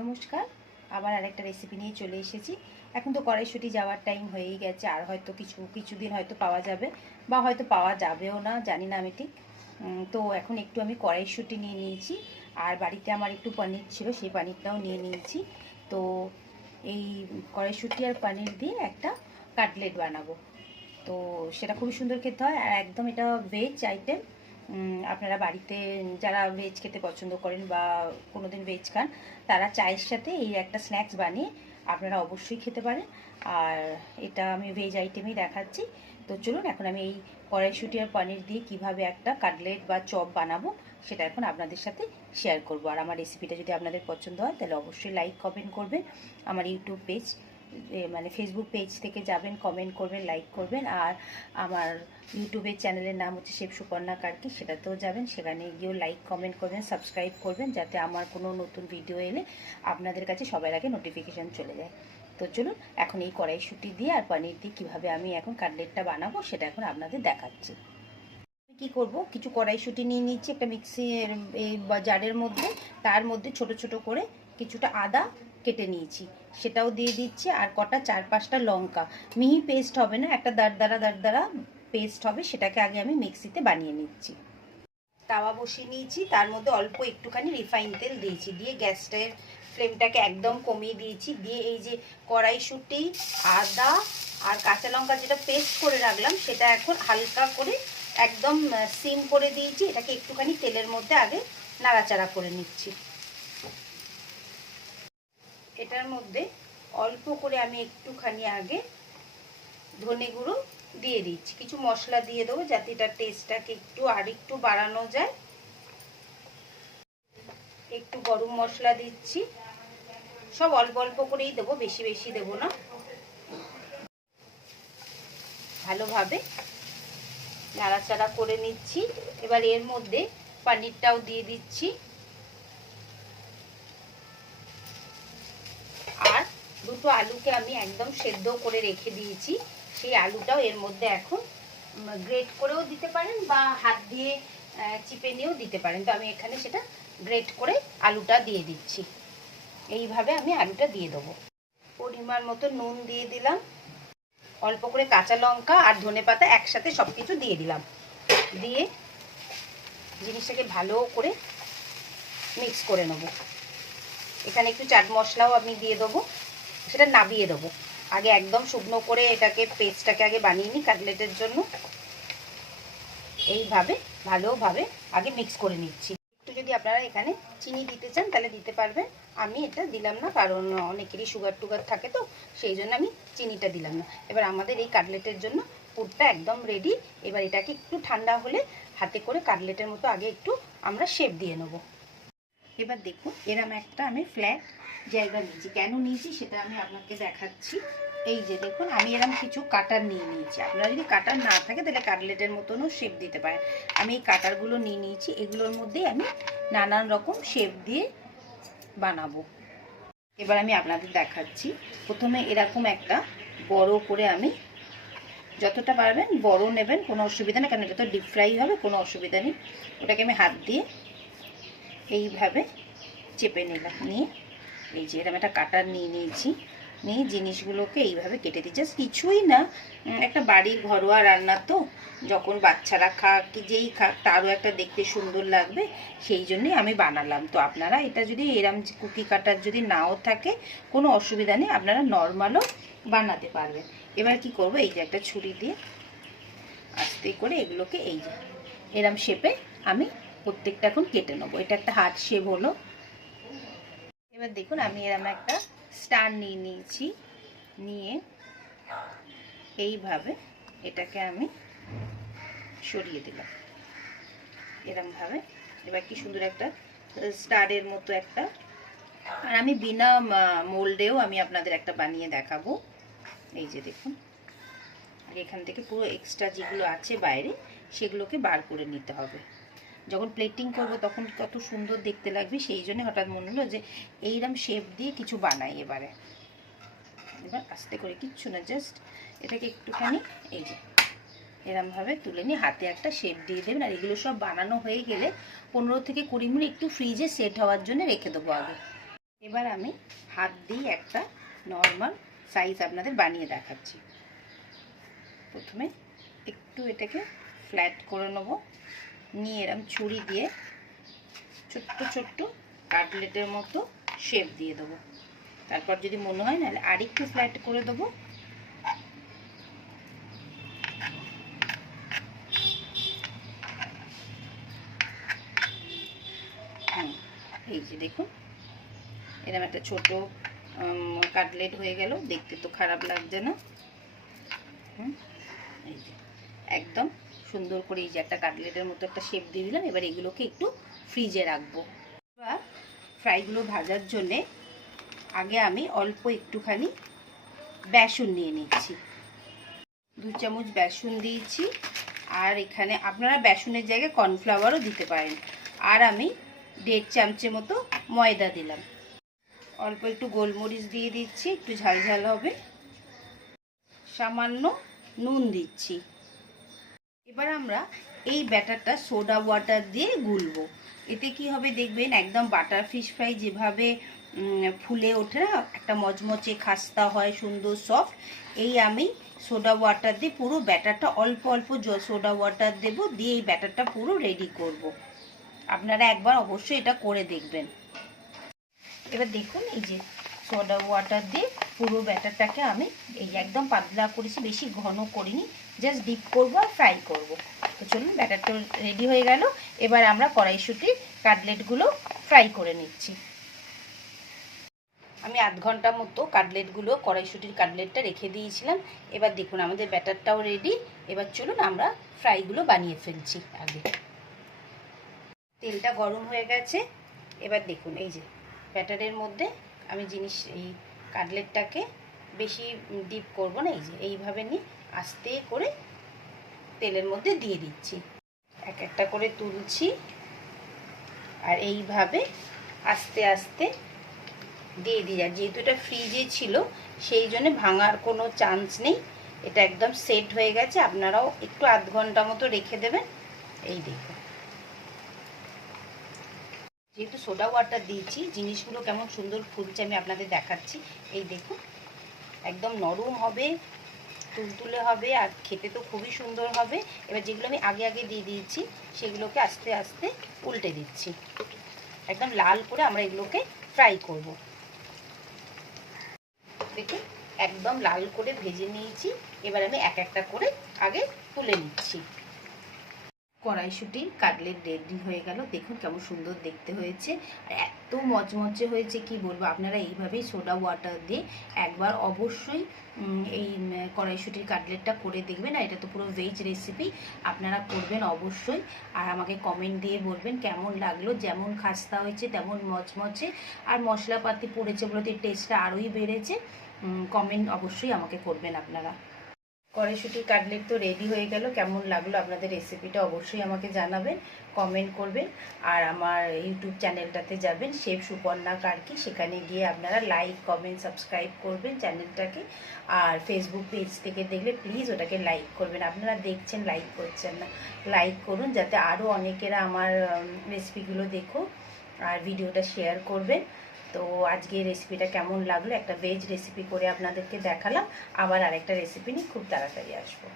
নমস্কার, আবার আরেকটা রেসিপি নিয়ে চলে এসেছি। এখন তো কড়াইশুঁটি যাওয়ার টাইম হয়েই গেছে, আর হয়তো কিছুদিন হয়তো পাওয়া যাবে বা হয়তো পাওয়া যাবেও না, জানি না আমি ঠিক। তো এখন একটু আমি কড়াইশুঁটি নিয়ে নিয়েছি, আর বাড়িতে আমার একটু পনির ছিল, সেই পনিরটাও নিয়ে নিয়েছি। তো এই কড়াইশুঁটি আর পনির দিয়ে একটা কাটলেট বানাবো। তো সেটা খুবই সুন্দর খেতে হয়, আর একদম এটা ভেজ আইটেম। আপনারা বাড়িতে যারা ভেজ খেতে পছন্দ করেন বা কোনোদিন ভেজ খান, তারা চায়ের সাথে এই একটা স্ন্যাক্স বানিয়ে আপনারা অবশ্যই খেতে পারেন। আর এটা আমি ভেজ আইটেমই দেখাচ্ছি। তো চলুন এখন আমি এই কড়াইশুঁটি আর পনির দিয়ে কিভাবে একটা কাটলেট বা চপ বানাবো সেটা এখন আপনাদের সাথে শেয়ার করব। আর আমার রেসিপিটা যদি আপনাদের পছন্দ হয় তাহলে অবশ্যই লাইক কমেন্ট করবেন। আমার ইউটিউব পেজ মানে ফেসবুক পেজ থেকে যাবেন, কমেন্ট করবেন, লাইক করবেন। আর আমার ইউটিউবের চ্যানেলের নাম হচ্ছে শেফ সুপর্ণা কার্কি, সেটাতেও যাবেন, সেখানে গিয়েও লাইক কমেন্ট করবেন, সাবস্ক্রাইব করবেন, যাতে আমার কোনো নতুন ভিডিও এলে আপনাদের কাছে সবার আগে নোটিফিকেশান চলে যায়। তো চলুন এখন এই কড়াইশুঁটি দিয়ে আর পনির দিয়ে কীভাবে আমি এখন কাটলেটটা বানাবো সেটা এখন আপনাদের দেখাচ্ছি। কি করব, কিছু কড়াইশুঁটি নিয়ে নিচ্ছি একটা মিক্সির এই জারের মধ্যে, তার মধ্যে ছোট ছোট করে কিছুটা আদা কেটে নিয়েছি, সেটাও দিয়ে দিচ্ছি। আর কটা 4-5টা লঙ্কা, মিহি পেস্ট হবে না, একটা দাঁড় পেস্ট হবে, সেটাকে আগে আমি মিক্সিতে বানিয়ে নিচ্ছি। তাওয়া বসিয়ে নিয়েছি, তার মধ্যে অল্প একটুখানি রিফাইন তেল দিয়েছি, দিয়ে গ্যাসের ফ্লেমটাকে একদম কমিয়ে দিয়েছি। দিয়ে এই যে কড়াইশুঁটি, আদা আর কাঁচা লঙ্কা যেটা পেস্ট করে রাখলাম, সেটা এখন হালকা করে একদম সিম করে দিয়েছি। এটাকে একটুখানি তেলের মধ্যে আগে নাড়াচাড়া করে নিচ্ছি। এটার মধ্যে অল্প করে আমি একটুখানি আগে ধনে গুঁড়ো দিয়ে দিচ্ছি, কিছু মশলা দিয়ে দেবো যাতে এটার টেস্টটাকে একটু বাড়ানো যায়। একটু গরম মশলা দিচ্ছি, সব অল্প অল্প করেই দেবো, বেশি বেশি দেবো না। ভালোভাবে নাড়াচাড়া করে নিচ্ছি। এবার এর মধ্যে পনিরটাও দিয়ে দিচ্ছি, আর দুটো আলুকে আমি একদম সেদ্ধ করে রেখে দিয়েছি, সেই আলুটাও এর মধ্যে এখন গ্রেট করেও দিতে পারেন বা হাত দিয়ে চিপে নিয়েও দিতে পারেন। তো আমি এখানে সেটা গ্রেট করে আলুটা দিয়ে দিচ্ছি। এইভাবে আমি আলুটা দিয়ে দেবো। পরিমাণ মতো নুন দিয়ে দিলাম, অল্প করে কাঁচা লঙ্কা আর ধনেপাতা একসাথে সব কিছু দিয়ে দিলাম। দিয়ে জিনিসটাকে ভালো করে মিক্স করে নেব। এখানে একটু চাট মশলাও আমি দিয়ে দেবো, সেটা নাবিয়ে দেবো। আগে একদম শুকনো করে এটাকে পেস্টটাকে আগে বানিয়ে নিই কাটলেটের জন্য। এইভাবে ভালোভাবে আগে মিক্স করে নিচ্ছি। একটু যদি আপনারা এখানে চিনি দিতে চান তাহলে দিতে পারবেন, আমি এটা দিলাম না, কারণ অনেকেরই সুগার টুগার থাকে, তো সেই জন্য আমি চিনিটা দিলাম না। এবার আমাদের এই কাটলেটের জন্য পুরটা একদম রেডি। এবার এটাকে একটু ঠান্ডা হলে হাতে করে কাটলেটের মতো আগে একটু আমরা শেপ দিয়ে নেব। এবার দেখুন এরম একটা আমি ফ্ল্যাট জায়গা নিয়েছি, কেন নিয়েছি সেটা আমি আপনাকে দেখাচ্ছি। এই যে দেখুন আমি এরম কিছু কাটার নিয়ে নিয়েছি, আপনারা যদি কাটার না থাকে তাহলে কাটলেটের মতনও শেপ দিতে পারেন। আমি এই কাটারগুলো নিয়ে নিয়েছি, এগুলোর মধ্যেই আমি নানান রকম শেপ দিয়ে বানাবো। এবার আমি আপনাদের দেখাচ্ছি। প্রথমে এরকম একটা বড় করে আমি, যতটা পারবেন বড় নেবেন, কোনো অসুবিধা নেই, কারণ এটা তো ডিপ ফ্রাই হবে, কোনো অসুবিধা নেই। ওটাকে আমি হাত দিয়ে এইভাবে চেপে নিলাম, নিয়ে এই যে এরকম একটা কাটার নিয়ে নিয়েছি, নিয়ে জিনিসগুলোকে এইভাবে কেটে দিই। জাস্ট কিছুই না, একটা বাড়ির ঘরোয়া রান্না তো, যখন বাচ্চারা খাক কি যেই খাক তারও একটা দেখতে সুন্দর লাগবে, সেই জন্যই আমি বানালাম। তো আপনারা এটা যদি এরম কুকি কাটার যদি নাও থাকে কোনো অসুবিধা নেই, আপনারা নর্মালও বানাতে পারবেন। এবার কি করব, এই যে একটা ছুরি দিয়ে আস্তে করে এগুলোকে এই যে এরম শেপে আমি প্রত্যেকটা এখন কেটে নেবো। এটা একটা হার্ট শেপ হলো। এবার দেখুন আমি এরম একটা স্টার নিয়ে নিয়েছি, নিয়ে এইভাবে এটাকে আমি সরিয়ে দিলাম এরমভাবে। এবার কি সুন্দর একটা স্টারের মতো একটা, আর আমি বিনা মোল্ডেও আমি আপনাদের একটা বানিয়ে দেখাবো। এই যে দেখুন, আর এখান থেকে পুরো এক্সট্রা যেগুলো আছে বাইরে সেগুলোকে বার করে নিতে হবে। যখন প্লেটিং করব তখন কত সুন্দর দেখতে লাগবে, সেই জন্য হঠাৎ মনে হলো যে এইরকম শেপ দিয়ে কিছু বানাই। এবার আস্তে করে, কিচ্ছু না, জাস্ট এটাকে একটুখানি এই যে এরমভাবে তুলে নিয়ে হাতে একটা শেপ দিয়ে দেবেন। আর এগুলো সব বানানো হয়ে গেলে 15 থেকে 20 মিনিট একটু ফ্রিজে সেট হওয়ার জন্য রেখে দেবো আগে। এবার আমি হাত দিয়ে একটা নর্মাল সাইজ আপনাদের বানিয়ে দেখাচ্ছি। প্রথমে একটু এটাকে ফ্ল্যাট করে নেব, নিয়ে এরম ছুরি দিয়ে ছোট্ট ছোট্ট কাটলেটের মতো শেপ দিয়ে দেবো। তারপর যদি মনে হয় নাহলে আরেকটু ফ্ল্যাট করে দেবো। এই যে দেখুন এরকম একটা ছোট কাটলেট হয়ে গেল, দেখতে তো খারাপ লাগছে না। এই যে একদম সুন্দর করে এই যে একটা কাটলেটের মতো একটা শেপ দিয়ে দিলাম। এবার এগুলোকে একটু ফ্রিজে রাখবো। এবার ফ্রাইগুলো ভাজার জন্যে আগে আমি অল্প একটুখানি বেসন নিয়ে নিচ্ছি। 2 চামচ বেসন দিয়েছি, আর এখানে আপনারা বেসনের জায়গায় কর্নফ্লাওয়ারও দিতে পারেন। আর আমি 1.5 চামচের মতো ময়দা দিলাম। অল্প একটু গোলমরিচ দিয়ে দিচ্ছি, একটু ঝাল ঝাল হবে। সামান্য নুন দিচ্ছি। এবার আমরা এই ব্যাটারটা সোডা ওয়াটার দিয়ে গুলবো। এতে কি হবে দেখবেন, একদম বাটার ফিশ ফ্রাই যেভাবে ফুলে ওঠে না, একটা মচমচে খাস্তা হয়, সুন্দর সফট। এই আমি সোডা ওয়াটার দিয়ে পুরো ব্যাটারটা অল্প অল্প সোডা ওয়াটার দেবো, দিয়ে এই ব্যাটারটা পুরো রেডি করব। আপনারা একবার অবশ্যই এটা করে দেখবেন। এবার দেখুন এই যে সোডা ওয়াটার দিয়ে পুরো ব্যাটারটাকে আমি এই একদম পাতলা করেছি, বেশি ঘন করিনি, জাস্ট ডিপ করবো আর ফ্রাই করব। তো চলুন ব্যাটারটা রেডি হয়ে গেল। এবার আমরা কড়াইশুঁটির কাটলেটগুলো ফ্রাই করে নিচ্ছি। আমি আধ ঘন্টা মতো কাটলেটগুলো কড়াইশুঁটির কাটলেটটা রেখে দিয়েছিলাম। এবার দেখুন আমাদের ব্যাটারটাও রেডি। এবার চলুন আমরা ফ্রাইগুলো বানিয়ে ফেলছি। আগে তেলটা গরম হয়ে গেছে। এবার দেখুন এই যে ব্যাটারের মধ্যে আমি এই কাটলেটটাকে বেশি ডিপ করব না, এই যে এইভাবে নিয়ে আস্তে করে তেলের মধ্যে দিয়ে দিচ্ছি। এক একটা করে তুলছি আর এইভাবে আস্তে আস্তে দিয়ে দিই। আর যেহেতু এটা ফ্রিজে ছিল সেই জন্য ভাঙার কোনো চান্স নেই, এটা একদম সেট হয়ে গেছে। আপনারাও একটু আধ ঘন্টা মতো রেখে দেবেন। এই দেখুন যেহেতু সোডা ওয়াটার দিয়েছি, জিনিসগুলো কেমন সুন্দর ফুলছে আমি আপনাদের দেখাচ্ছি। এই দেখুন একদম নরম হবে, তুলতুলে হবে, আর খেতে তো খুবই সুন্দর হবে। এবার যেগুলো আমি আগে আগে দিয়ে দিয়েছি সেগুলোকে আস্তে আস্তে উল্টে দিচ্ছি। একদম লাল করে আমরা এগুলোকে ফ্রাই করব। দেখুন একদম লাল করে ভেজে নিয়েছি। এবার আমি এক একটা করে আগে তুলে নিচ্ছি। কড়াইশুঁটির কাটলেট রেডি হয়ে গেল। দেখুন কেমন সুন্দর দেখতে হয়েছে, আর এত মচমচে হয়েছে কি বলবো। আপনারা এইভাবেই সোডা ওয়াটার দিয়ে একবার অবশ্যই এই কড়াইশুঁটির কাটলেটটা করে দেখবেন। আর এটা তো পুরো ভেজ রেসিপি, আপনারা করবেন অবশ্যই। আর আমাকে কমেন্ট দিয়ে বলবেন কেমন লাগলো। যেমন খাস্তা হয়েছে তেমন মচমচে, আর মশলাপাতি পড়েছে বলে তো টেস্টটা আরোই বেড়েছে। কমেন্ট অবশ্যই আমাকে করবেন আপনারা। কড়াইশুঁটির কাটলেট তো রেডি হয়ে গেল। কেমন লাগলো আপনাদের রেসিপিটা অবশ্যই আমাকে জানাবেন, কমেন্ট করবেন। আর আমার ইউটিউব চ্যানেলটাতে যাবেন, শেফ সুপর্ণা কার্কি, সেখানে গিয়ে আপনারা লাইক কমেন্ট সাবস্ক্রাইব করবেন চ্যানেলটাকে। আর ফেসবুক পেজ থেকে দেখলে প্লিজ ওটাকে লাইক করবেন। আপনারা দেখছেন লাইক করছেন না, লাইক করুন যাতে আরও অনেকেরা আমার রেসিপিগুলো দেখো, আর ভিডিওটা শেয়ার করবেন। তো আজকে রেসিপিটা কেমন লাগলো, একটা ভেজ রেসিপি করে আপনাদেরকে দেখালাম। আবার আরেকটা রেসিপি নিয়ে খুব তাড়াতাড়ি আসবো।